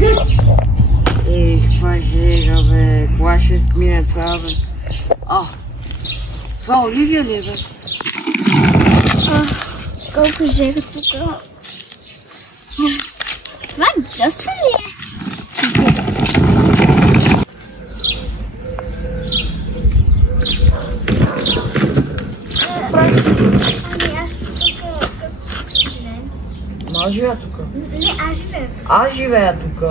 Каква жега, бе? Кога ще мине това, бе? Това Оливия ли е, бе? Колко жега тук. Това Джастин ли е? Ами аз тук живеем. Аз живея тук. Не, аз живея. Аз живея тук.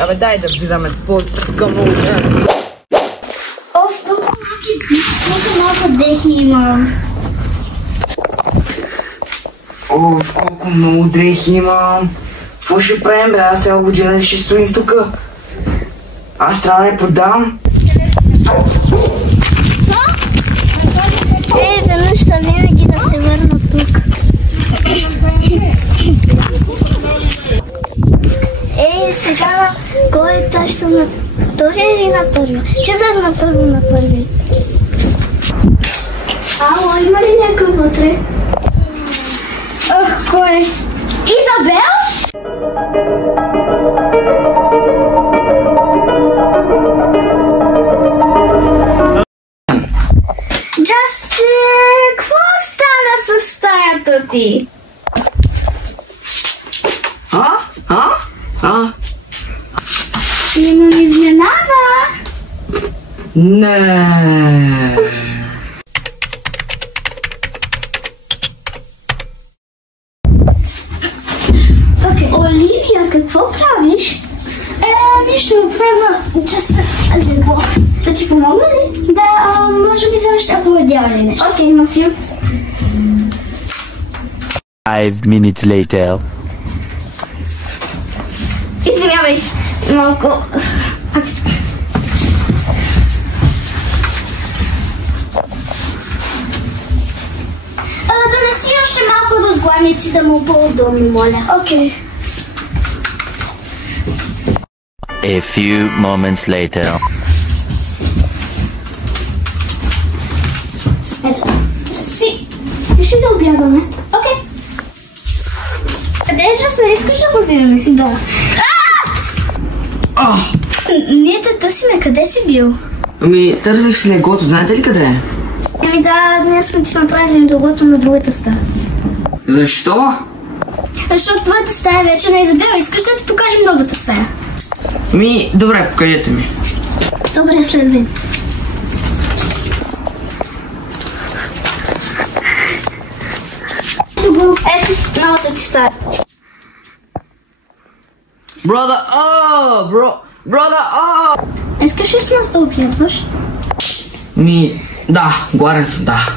Абе, дай да влизаме по-към много време. Колко малко дрехи имам. Колко много дрехи имам. Какво ще правим, бе? Аз цяла година ли ще стоим тук? Аз трябва да я продам. Веднъж ще винаги да се върна тук. Сега кой етаж съм на втория или на първи? Че вляза на първи. Ало, има ли някой вътре? Кой? Изабел? Джастин, какво стана с стаята ти? Не ме изненада. Не. Оливия, какво правиш? Нищо, правя част легло. Да ти помогна ли? Да, може би вземеш оповедява ли нещо. Окей, Максим. 5 minutes later. Извинявай, малко. Да не си още малко възглавници, да му по-удобно, моля. Окей. A few moments later. Ето. Си. Ще да обядваме. Окей. Къде е Джастин? Искаш да го вземем? Да. Ние те търсиме. Къде си бил? Ами, търсех си леглото. Знаете ли къде е? Ами да, днес сме ти направили леглото на другата стая. Защо? Защото твоята стая вече не е Изабел. Искаш да ти покажем новата стая? Ми, добре, покажете ми. Добре, следвай. Ето новата ти стая. Брада, Искаш ли с нас да обядваш? Ми, да, гладен съм, да.